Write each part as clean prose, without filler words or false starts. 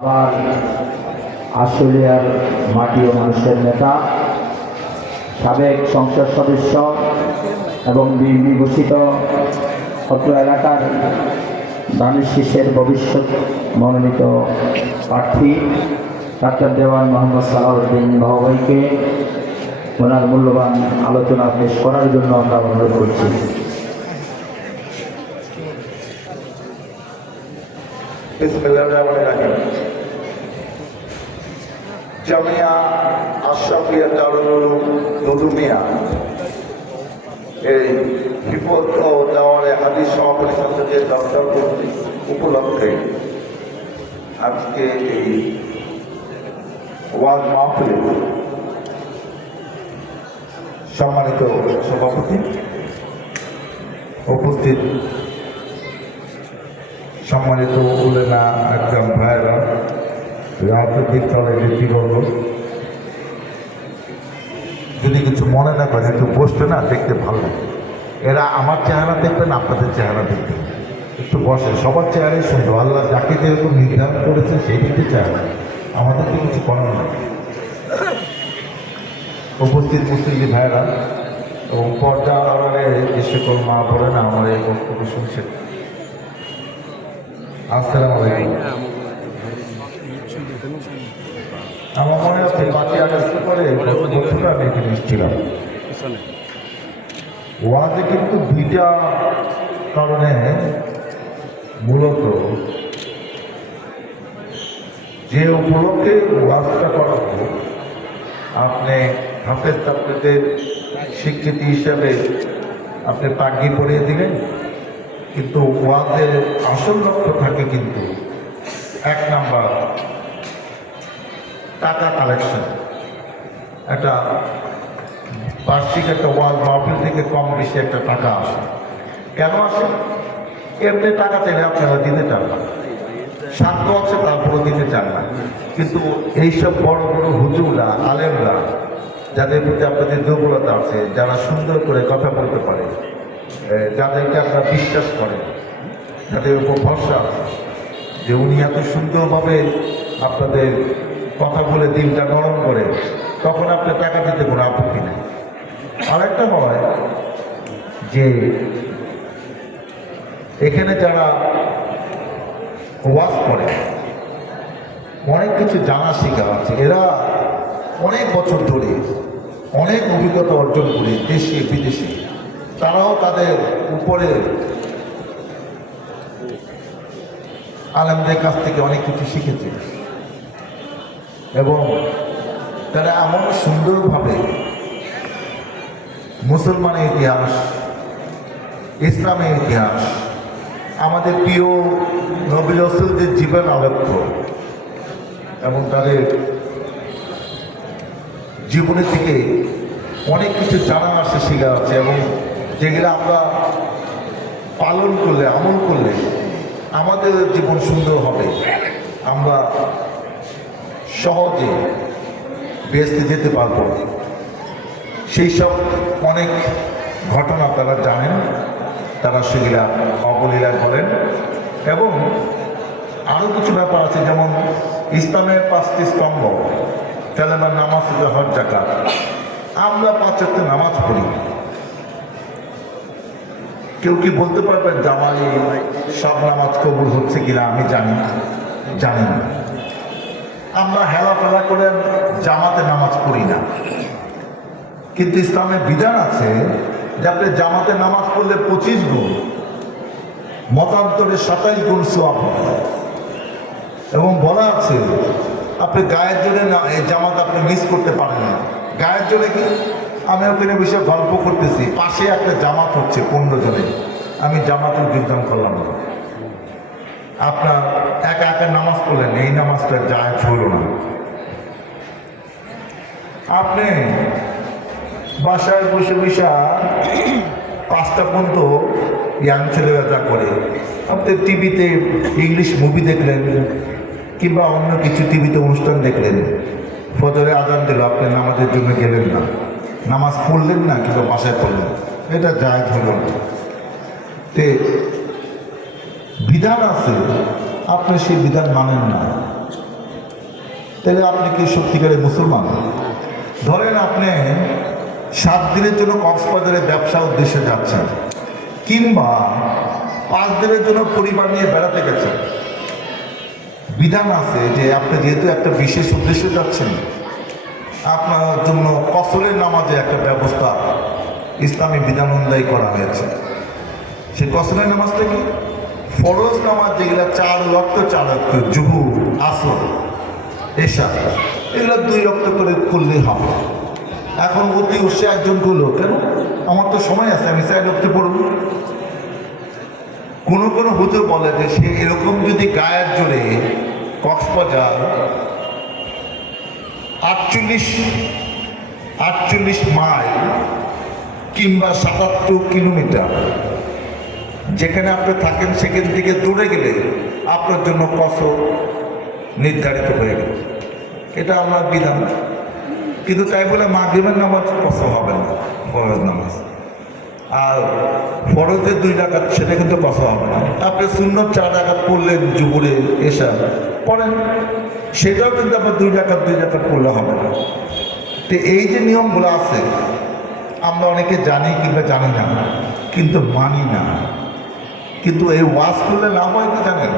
আবার আশুলিয়ার মাটি ও মানুষের নেতা, সাবেক সংসদ সদস্য এবং বিএনপি ঘোষিত অত্র এলাকার দানিশ শীষের ভবিষ্যৎ মনোনীত প্রার্থী ডাক্তার দেওয়ান মোহাম্মদ সালাউদ্দিন ভাইকে ওনার মূল্যবান আলোচনা পেশ করার জন্য আমরা অনুরোধ করছি। জামিয়া আশরাফিয়া দারুল উলুম নদুমিয়া এই বিপদ ও দাওয়ারে হাদিস সমাপনী সংসদের দপ্তর উপলক্ষে আজকে এই ওয়াজ মাহফিলে সম্মানিত সভাপতি, উপস্থিত সম্মানিত উলেমা একজন ভাইরা, রাজনৈতিক দলের নেতৃবর্গ, যদি কিছু মনে না করে একটু বসবে না, দেখতে ভালো লাগে। এরা আমার চেহারা দেখবেন, আপনাদের চেহারা দেখবেন, একটু বসে। সবার চেহারাই সুন্দর, আল্লাহ যাকে যেরকম নির্ধারণ করেছে সেই দিকে চেহারা, আমাদেরকে কিছু করার না। উপস্থিত মুসলিম ভাইরা এবং পর্দা আড়ালে যে সকল মা বলে না আমার এই বক্তব্য শুনছেন, আসসালামু আলাইকুম। আমার মনে হচ্ছে 5 আগস্ট পরে আমি এখানে এসেছিলাম ওয়াজে, কিন্তু দুইটা কারণে মূলত যে উপলক্ষে ওয়াজটা করা হলো, আপনি হাফেজ ছাত্রদের স্বীকৃতি হিসাবে আপনি পাগড়ি পরিয়ে দিলেন, কিন্তু ওয়াজের আসল লক্ষ্য থাকে কিন্তু 1 নাম্বার টাকা কালেকশন। একটা বার্ষিক একটা ওয়াজ মাহফিল থেকে কম বেশি একটা টাকা আসে। কেন আসে? এমনি টাকা চাইলে আপনারা দিতে চান না, স্বার্থ আছে তারপরেও দিতে চান না। কিন্তু এইসব বড় বড় হুজুররা, আলেমরা, যাদের প্রতি আপনাদের দুর্বলতা আছে, যারা সুন্দর করে কথা বলতে পারে, যাদেরকে আপনারা বিশ্বাস করেন, যাদের উপর ভরসা আছে যে উনি এত সুন্দরভাবে আপনাদের কথা বলে দিনটা নরম করে, তখন আপনি টাকা দিতে কোনো আপত্তি নেই। আরেকটা হয় যে এখানে যারা ওয়াজ করে অনেক কিছু জানা শেখা আছে, এরা অনেক বছর ধরে অনেক অভিজ্ঞতা অর্জন করে দেশে বিদেশে, তারাও তাদের উপরে আলেমদের কাছ থেকে অনেক কিছু শিখেছে এবং তারা এমন সুন্দরভাবে মুসলমানের ইতিহাস, ইসলামের ইতিহাস, আমাদের প্রিয় নবী রাসূলদের জীবন আলোচ্য এবং তাদের জীবনের থেকে অনেক কিছু জানা আসে, শেখা আছে এবং যেগুলো আমরা পালন করলে, আমল করলে আমাদের জীবন সুন্দর হবে, আমরা সহজে বেহেশতে যেতে পারবো। সেই সব অনেক ঘটনা তারা জানেন, তারা সেগুলা অবলীলা করেন এবং আরও কিছু ব্যাপার আছে, যেমন ইসলামের 5টি স্তম্ভ, কালেমা, নামাজ, হজ, যাকাত। আমরা 5 ওয়াক্ত নামাজ পড়ি। কেউ কি বলতে পারবেন যে আমার সব নামাজ কবুল হচ্ছে কিনা? আমি জানি না। আমরা হেলাফেলা করে জামাতে নামাজ পড়ি না, কিন্তু ইসলামের বিধান আছে যে আপনি জামাতে নামাজ পড়লে 25 গুণ, মতান্তরে 27 গুণ সওয়াব হবে। এবং বলা আছে আপনি গায়ের জন্য না, এই জামাত আপনি মিস করতে পারেন না। গায়ের জন্য কি? আমি ওখানে বিষয়ে গল্প করতেছি, পাশে একটা জামাত হচ্ছে 15 জনের, আমি জামাতের যোগদান করলাম না। আপনার একা একা নামাজ পড়লেন, এই নামাজটা জায়েজ হলো না। আপনি বাসায় বসে বসে 5টা পর্যন্ত ইয়াং ছেলেরা করে, আপনি টিভিতে ইংলিশ মুভি দেখলেন কিংবা অন্য কিছু টিভিতে অনুষ্ঠান দেখলেন, ফজরে আজান দিল, আপনি নামাজের জন্য গেলেন না, নামাজ পড়লেন না, কিন্তু বাসায় পড়লেন, এটা জায়েজ হলো না। তে বিধান আছে, আপনি সেই বিধান মানেন না, তাহলে আপনি কি সত্যিকারের মুসলমান? ধরেন আপনি 7 দিনের জন্য কক্সবাজারে ব্যবসা উদ্দেশ্যে যাচ্ছেন, কিংবা 5 দিনের জন্য পরিবার নিয়ে বেড়াতে গেছেন। বিধান আছে যে আপনি যেহেতু একটা বিশেষ উদ্দেশ্যে যাচ্ছেন, আপনার জন্য কসরের নামাজে একটা ব্যবস্থা ইসলামী বিধান অনুযায়ী করা হয়েছে। সেই কসরের নামাজটা কি? ফরজ নামাজ যেগুলো 4 ওয়াক্ত 4 ওয়াক্ত, জুহুর, আসর, এশা, এগুলো 2 ওয়াক্ত করে করলেই হবে। এখন অতি উৎসে একজন করলো, কেন আমার তো সময় আছে, আমি 4 ওয়াক্ত পড়ব। কোনো কোনো হুজুর বলে যে সে এরকম যদি গায়ের জোরে কক্সবাজার 48 মাইল কিংবা 77 কিলোমিটার যেখানে আপনি থাকেন সেখান থেকে দূরে গেলে আপনার জন্য কসর নির্ধারিত হয়ে গেল। এটা আমার বিধান। কিন্তু তাই বলে মাগরিবের নামাজ কসর হবে না, ফরজ নামাজ। আর ফরজের 2 রাকাত সেটা কিন্তু কসর হবে না। আপনি সুন্নত 4 রাকাত পড়লেন, জুহুরে, এশা পড়েন, সেটাও কিন্তু আপনার 2 রাকাত পড়লে হবে না। তো এই যে নিয়মগুলো আছে আমরা অনেকে জানি কিংবা জানি না, কিন্তু মানি না। কিন্তু এই ওয়াজ করলে লাভ হয় কি জানেন?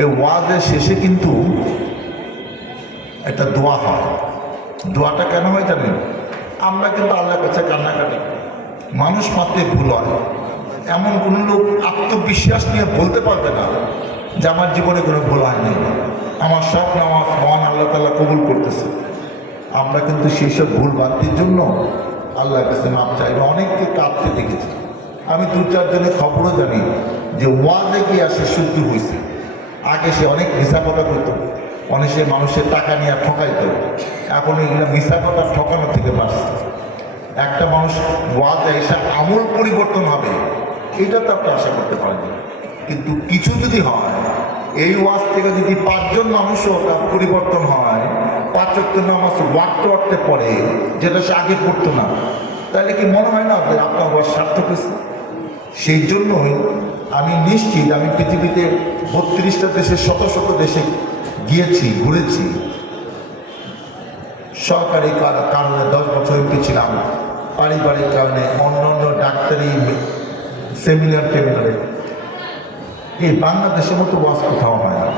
এই ওয়াজের শেষে কিন্তু একটা দোয়া হয়। দোয়াটা কেন হয় জানেন? আমরা কিন্তু আল্লাহর কাছে কান্নাকাটি, মানুষ মাত্রে ভুল হয়। এমন কোনো লোক আত্মবিশ্বাস নিয়ে বলতে পারবে না যে আমার জীবনে কোনো ভুল হয়নি, আমার সব নামাজ মহান আল্লাহ তাআলা কবুল করতেছে। আমরা কিন্তু সেই সব ভুল বাতির জন্য আল্লাহর কাছে মাপ চাই। অনেককে কাঁদতে দেখেছি আমি, 2-4 জনের খবরও জানি যে ওয়াজে গিয়ে আসে শুদ্ধ হয়েছে। আগে সে অনেক মিশা কথা করতো, অনেক সে মানুষের টাকা নিয়ে ঠকাইতো। এখন এগুলো মিশা কথা ঠকানো থেকে বাঁচছে। একটা মানুষ ওয়াজে এসে আমূল পরিবর্তন হবে এটা তো আপনি আশা করতে পারেন না। কিন্তু কিছু যদি হয়, এই ওয়াজ থেকে যদি 5 জন মানুষও তার পরিবর্তন হয়, 5 ওয়াক্ত নামাজ ওয়াক্তে পড়ে, যেটা সে আগে পড়তো না, তাহলে কি মনে হয় না যে আপনার ওয়াজ সার্থক হয়েছে? সেই জন্যই আমি নিশ্চিত, আমি পৃথিবীতে 32টা দেশের শত দেশে গিয়েছি, ঘুরেছি। সরকারি কারণে 10 বছর এমপি ছিলাম, পারিবারিক কারণে অন্য ডাক্তারি সেমিনারে। এই বাংলাদেশের মতো ওয়াজ কোথাও হয় না।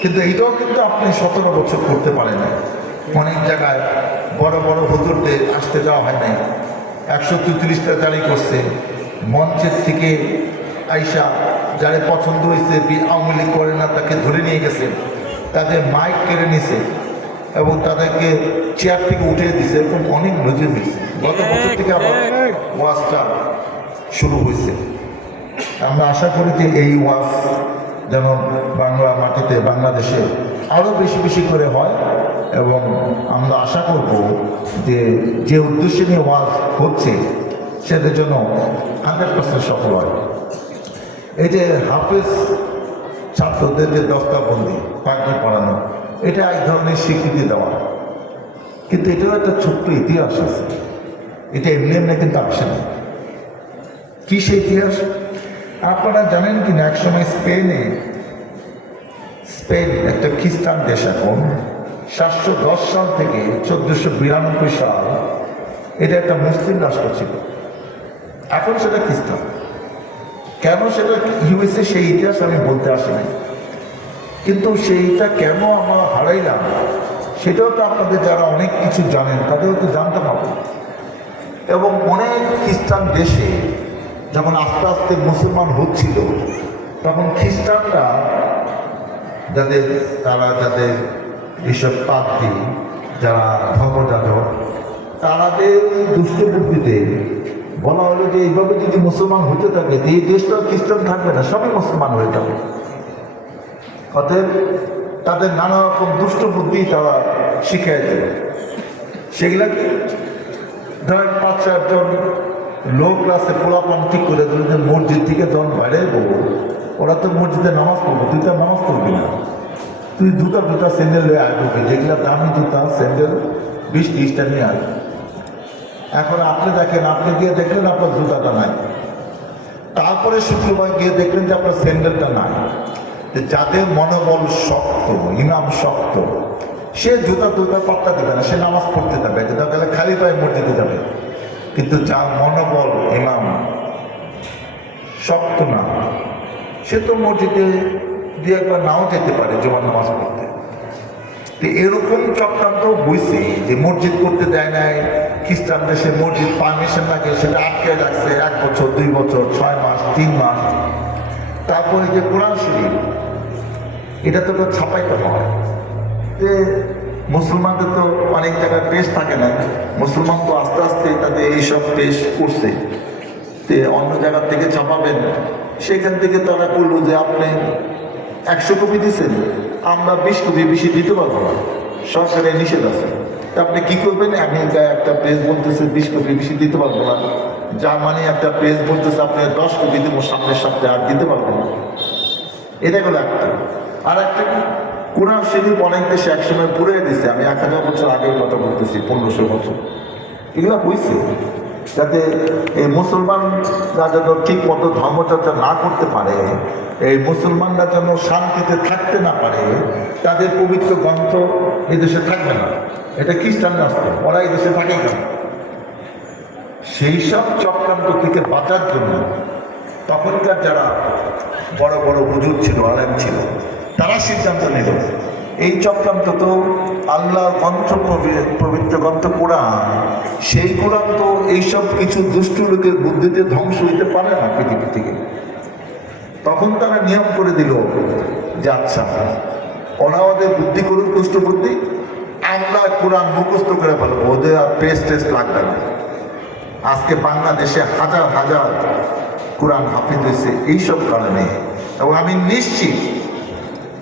কিন্তু এইটাও কিন্তু আপনি 17 বছর করতে পারেন না। অনেক জায়গায় বড় বড় হুজুরদের আসতে যাওয়া হয় নাই, 133টা জারি করছে। মঞ্চের থেকে আইসা যারে পছন্দ হয়েছে, আওয়ামী লীগ করে না, তাকে ধরে নিয়ে গেছে, তাদের মাইক কেড়ে নিছে এবং তাদেরকে চেয়ার থেকে উঠিয়ে দিছে। এরকম অনেক নজির হয়েছে। গত বছর থেকে আবার ওয়াজটা শুরু হয়েছে। আমরা আশা করি যে এই ওয়াজ যেন বাংলা মাটিতে, বাংলাদেশে আরও বেশি করে হয়। এবং আমরা আশা করব যে উদ্দেশ্যে নিয়ে ওয়াজ হচ্ছে সেটার জন্য 100% সফল হয়। এই যে হাফেজ ছাত্রদের যে দস্তাবন্দি, পাগড়ি পড়ানো, এটা এক ধরনের স্বীকৃতি দেওয়া। কিন্তু এটারও একটা ছোট্ট ইতিহাস আছে। এটা এমনি কিন্তু আসে না। কি সেই ইতিহাস আপনারা জানেন কি না? একসময় স্পেন একটা খ্রিস্টান দেশ। এখন 710 সাল থেকে 1492 সাল এটা একটা মুসলিম রাষ্ট্র ছিল। এখন সেটা খ্রিস্টান। কেন সেটা ইউএসএ, সেই ইতিহাস আমি বলতে আসি নাই। কিন্তু সেইটা কেন আমরা হারাইলাম সেটাও তো আপনাদের যারা অনেক কিছু জানেন তাদেরও তো জানতে হবে। এবং অনেক খ্রিস্টান দেশে যখন আস্তে আস্তে মুসলমান হচ্ছিল, তখন খ্রিস্টানরা যাদের এইসব পাদ্রী, যারা ধর্মযাজক, তাদের দুষ্ট বুদ্ধিতে বলা হলো যে এইভাবে যদি মুসলমান হতে থাকে এই দেশটাও খ্রিস্টান থাকবে না, সবই মুসলমান হয়ে যাবে। অতএব তাদের নানা রকম দুষ্ট বুদ্ধি তারা শিখিয়ে দিল। সেগুলা কি? ধরেন 5-4 জন লোক ক্লাসে পোলাপান ঠিক করে দিল যে মসজিদ থেকে যখন বাইরে বলবো, ওরা তো মসজিদে নামাজ পড়বো, তুই তো নামাজ পড়বি না, তুই জুতা স্যান্ডেল হয়ে আসবি, যেগুলো দামি জুতা স্যান্ডেল 20-30টা নিয়ে আসবে। এখন আপনি দেখেন, আপনি গিয়ে দেখলেন আপনার জুতাটা নাই, তারপরে শুক্রবার গিয়ে দেখলেন যে আপনার স্যান্ডেলটা নাই। যাদের মনোবল শক্ত, ইমাম শক্ত, সে জুতা পাত্তা দেবে না, সে নামাজ পড়তে যাবে, যেটা গেলে খালি পায়ে মসজিদে যাবে। কিন্তু যার মনোবল ইমাম শক্ত না, সে তো মসজিদে দিয়ে একবার নাও যেতে পারে জুমার নামাজ পড়তে। তো এরকম চক্রান্ত হয়েছে যে মসজিদ করতে দেয় নাই, খ্রিস্টান দেশে মসজিদ পারমিশন লাগে, সেটা আটকে রাখছে 1 বছর 2 বছর 6 মাস 3 মাস। তারপরে যে কোরআন শরীফ, এটা তো ছাপাইতে হয়। যে মুসলমানদের তো অনেক জায়গায় পেশ থাকে না, মুসলমান তো আস্তে আস্তে তাদের এইসব পেশ করছে, তে অন্য জায়গা থেকে ছাপাবেন, সেখান থেকে তারা করলো যে আপনি 100 কপি দিচ্ছেন, আমরা 20 কপি বেশি দিতে পারবো না, সরকারের নিষেধ আছে। তা আপনি কি করবেন? আমেরিকায় একটা প্রেস বলতেছে 20 কপি বেশি দিতে পারবো না, জার্মানি একটা প্রেস বলতেছে আপনি 10 কপি দেবো সামনের সপ্তাহে, আর দিতে পারবো না। এটা হলো একটা। আর একটা কি, কোরআন শরীফ অনেক দেশে একসময় পুড়ে দিচ্ছে। আমি 1000 বছর আগের কথা বলতেছি, 1500 বছর। এগুলো হয়েছে যাতে এই মুসলমানরা যেন ঠিক মতো ধর্মচর্চা না করতে পারে, এই মুসলমানরা যেন শান্তিতে থাকতে না পারে, তাদের পবিত্র গ্রন্থ এই দেশে থাকবে না। এটা খ্রিস্টান রাষ্ট্র, ওরা এই দেশে থাকে কেন? সেই সব চক্রান্ত থেকে বাঁচার জন্য তখনকার যারা বড় বড় হুজুর ছিল, আলেম ছিল, তারা সিদ্ধান্ত নিল এই চক্রান্ত তো আল্লাহ গ্রন্থ, পবিত্র গ্রন্থ কোরআন, সেই কোরআন তো এইসব কিছু দুষ্ট লোকের বুদ্ধিতে ধ্বংস হইতে পারে না পৃথিবী থেকে। তখন তারা নিয়ম করে দিল যে আচ্ছা, ওরা ওদের বুদ্ধি করুক, দুষ্ট বুদ্ধি, আমরা কোরআন মুখস্থ করে ফেলবো, ওদের আর টেস্ট লাগবে না। আজকে বাংলাদেশে হাজার হাজার কোরআন হাফিজ হয়েছে এইসব কারণে। এবং আমি নিশ্চিত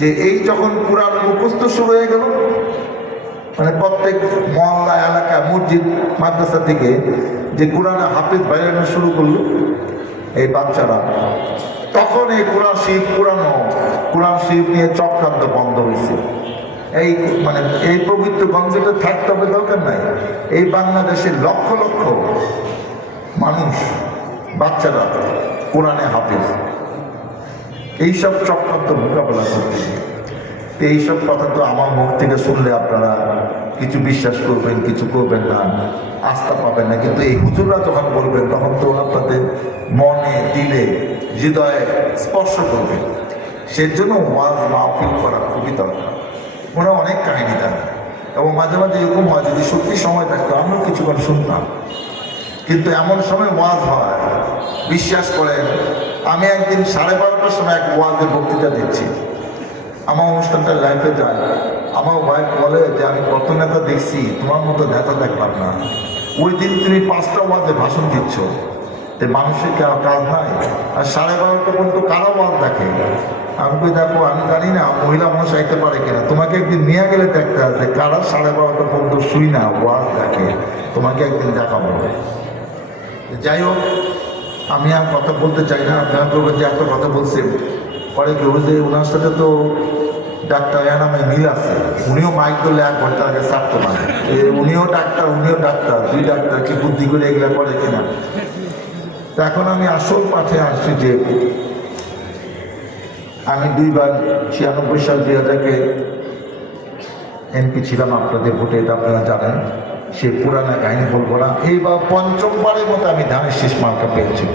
যে এই যখন কোরআন মুখস্থ শুরু হয়ে গেল, মানে প্রত্যেক মহল্লা, এলাকা, মসজিদ, মাদ্রাসা থেকে যে কোরআন হাফিজ বাইরানো শুরু করলো এই বাচ্চারা, তখন এই কোরআন শরীফ নিয়ে চক্রান্ত বন্ধ হয়েছে। এই মানে এই পবিত্র গ্রন্থটা থাকতে হবে দরকার নাই। এই বাংলাদেশের লক্ষ লক্ষ মানুষ, বাচ্চারা কোরআনে হাফিজ, এইসব চক্রান্ত মোকাবেলা করতে। এইসব কথা তো আমার মুখ থেকে শুনলে আপনারা কিছু বিশ্বাস করবেন, কিছু করবেন না, আস্থা পাবেন না। কিন্তু এই হুজুররা যখন বলবেন তখন তো আপনাদের মনে, দিলে, হৃদয়ে স্পর্শ করবে। সেজন্য ওয়াজ মাহফিল করা খুবই দরকার। ওরা অনেক কাহিনী জানে, এবং মাঝে মাঝে এরকম হয় যদি সত্যি সময় থাকতো আমিও কিছুক্ষণ শুনতাম। কিন্তু এমন সময় ওয়াজ হয়, বিশ্বাস করেন, আমি একদিন 12:30টার সময় এক ওয়াজের বক্তৃতা দিচ্ছি, আমার অনুষ্ঠানটা লাইফে যায়। আমার ওয়াইফ বলে যে আমি কত নেতা দেখছি, তোমার মতো নেতা দেখলাম না। ওই দিন তুমি 5টা ওয়াজে ভাষণ দিচ্ছ, তো মানুষের কাজ নাই, আর 12:30 পর্যন্ত কারো ওয়াজ দেখে। আমি কই দেখো, আমি জানি না মহিলা মানুষ আইতে পারে কিনা, তোমাকে একদিন নিয়ে গেলে দেখতে হবে কারা 12:30 পর্যন্ত শুই না ওয়াজ দেখে, তোমাকে একদিন দেখাবো। যাই হোক, আমি আর কথা বলতে চাই না, আপনার করবেন যে এত কথা বলছে পরে কেউ যে ওনার সাথে তো ডাক্তার নামে মিল আছে, উনিও মাইক ধরলে 1 ঘন্টা আগে ছাড়তে পারে, উনিও ডাক্তার 2 ডাক্তার, কি বুদ্ধি করে এগুলো করে কিনা। তো এখন আমি আসল পাঠে আসছি যে আমি 2 বার 96 সাল 2000-কে এমপি ছিলাম আপনাদের ভোটে, এটা আপনারা জানেন। সে পুরানা কাহিনী বলবো না। এইবার 5ম বারের মতো আমি ধানের শীষ মার্কা পেয়েছি।